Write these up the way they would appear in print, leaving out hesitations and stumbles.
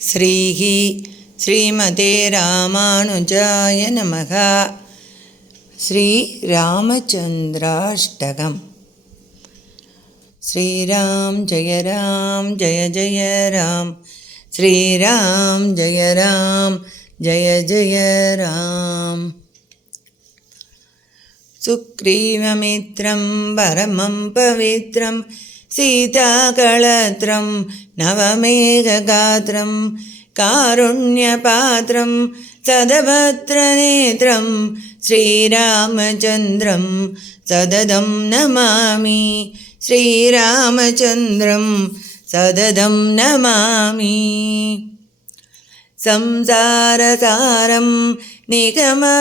ശ്രീः ശ്രീമതേ രാമാനുജായ നമഃ. ശ്രീരാമചന്ദ്രാഷ്ടകം. ശ്രീരാം ജയ രാം ജയ ജയ രാം, ശ്രീരാം ജയ രാം ജയ ജയ രാം. സുഗ്രീവമിത്രം പരമം പവിത്രം, സീതാകളത്രം നവമേഘഗാത്രം, കാരുണ്യപാത്രം സദഭദ്രനേത്രം, ശ്രീരാമചന്ദ്രം സതതം നമാമി. ശ്രീരാമചന്ദ്രം സതതം നമാമി. സംസാരസാരം നിഗമപ്രചാരം,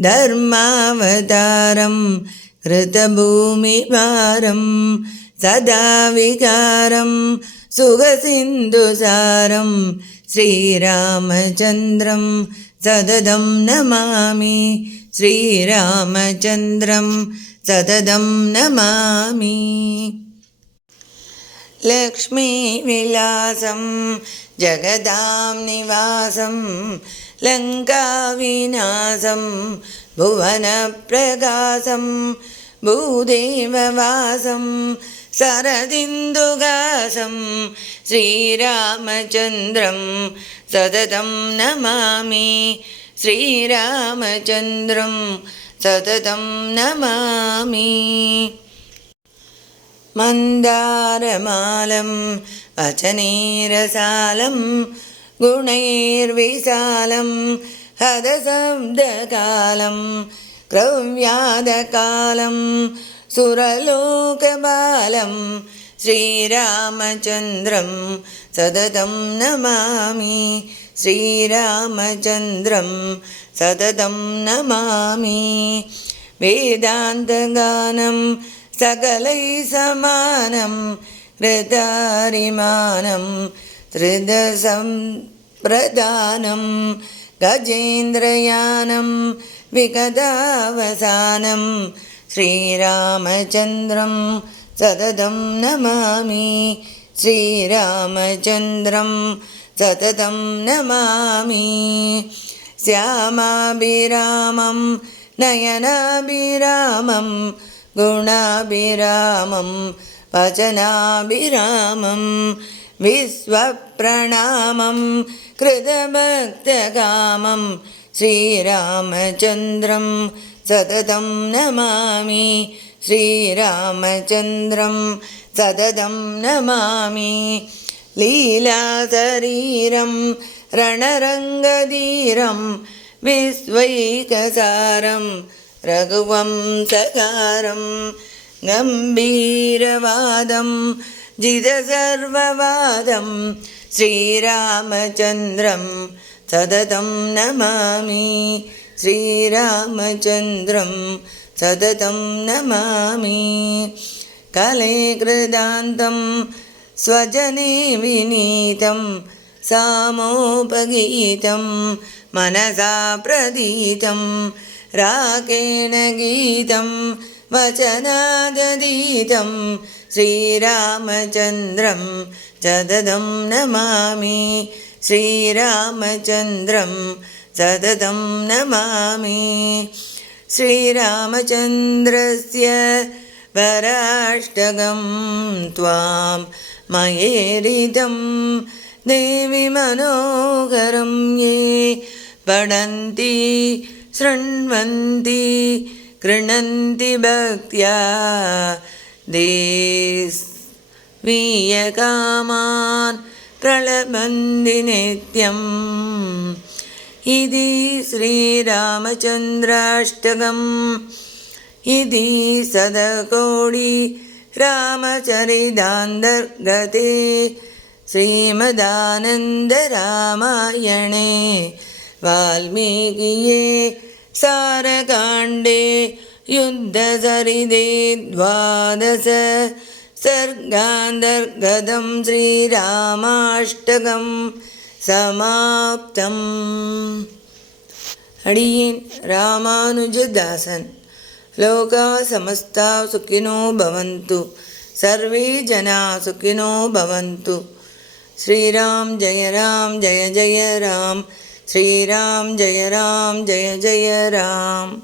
ധർമാവതാരം കൃതഭൂമിഭാരം, സദാ വികാരം സുഖസിന്ധുസാരം, ശ്രീരാമചന്ദ്രം സതതം നമാമി. ശ്രീരാമചന്ദ്രം സതതം നമാമി. ലക്ഷ്മീവിലാസം ജഗതാം നിവാസം, ലങ്കാവിനാശം ഭുവനപ്രകാശം, ഭൂദേവവാസം ശരദിന്ദുകാശം, ശ്രീരാമചന്ദ്രം സതതം നമാമി. ശ്രീരാമചന്ദ്രം സതതം നമാമി. മന്ദാരമാലം വചനേരസാലം, ഗുണൈർവിശാലം ഹതശബ്ദകാലം, ക്രവ്യാദകാലം സുരലോകബാലം, ശ്രീരാമചന്ദ്രം സതതം നമാമി. ശ്രീരാമചന്ദ്രം സതതം നമാമി. വേദാന്തഗാനം സകലൈ സമാനം, ഹൃദാരിമാനം ത്രിദസംപ്രദാനം, ഗജേന്ദ്രയാനം വിഗതാവസാനം, ശ്രീരാമചന്ദ്രം സതതം നമാമി. ശ്രീരാമചന്ദ്രം സതതം നമാമി. ശ്യാമാഭിരാമം നയനാഭിരാമം, ഗുണാഭിരാമം വചനാഭിരാമം, വിശ്വപ്രണാമം കൃതഭക്തകാമം, ശ്രീരാമചന്ദ്രം സതതം നമാമി. ശ്രീരാമചന്ദ്രം സതതം നമാമി. ലീലാശരീരം രണരംഗധീരം, വിശ്വൈകസാരം രഘുവംശകാരം, ഗംഭീരവാദം ജിതസർവവാദം, ശ്രീരാമചന്ദ്രം സതതം നമാമി. ശ്രീരാമചന്ദ്രം സതതം നമാമി. കലേകൃതാന്തം സ്വജനേ വിനീതം, സാമോപഗീതം മനസാ പ്രതീതം, രാഗേണ ഗീതം വചനാദതീതം, ശ്രീരാമചന്ദ്രം സതതം നമാമി. ശ്രീരാമചന്ദ്രം സതതം നമാമി. ശ്രീരാമചന്ദ്രസ്യ വരാഷ്ടകം ത്വാം മയേരിതം, ദേവി മനോഹരം യേ പഠന്തി ശൃണ്വന്തി ഗൃണന്തി ഭക്ത്യാ, ദേവീയകാമാൻ പ്രളഭന്തി നിത്യം. ഇതി ശ്രീരാമചന്ദ്രാഷ്ടകം. ഇതി ശതകോടി രാമചരിതാന്തർഗതേ ശ്രീമദാനന്ദരാമായണേ വാൽമീകിയേ സാരകാണ്ഡേ യുദ്ധസരിതേ ദ്വാദശ സർഗാന്തർഗതം. ശ്രീരാമാഷ്ടകം സമാപ്തം. അടിയൻ രാമാനുജദാസൻ. ലോകാ സമസ്താ സുഖിനോ ഭവന്തു, സർവേ ജനാ സുഖിനോ ഭവന്തു. श्रीराम जय जय राम, श्रीराम जय जय राम.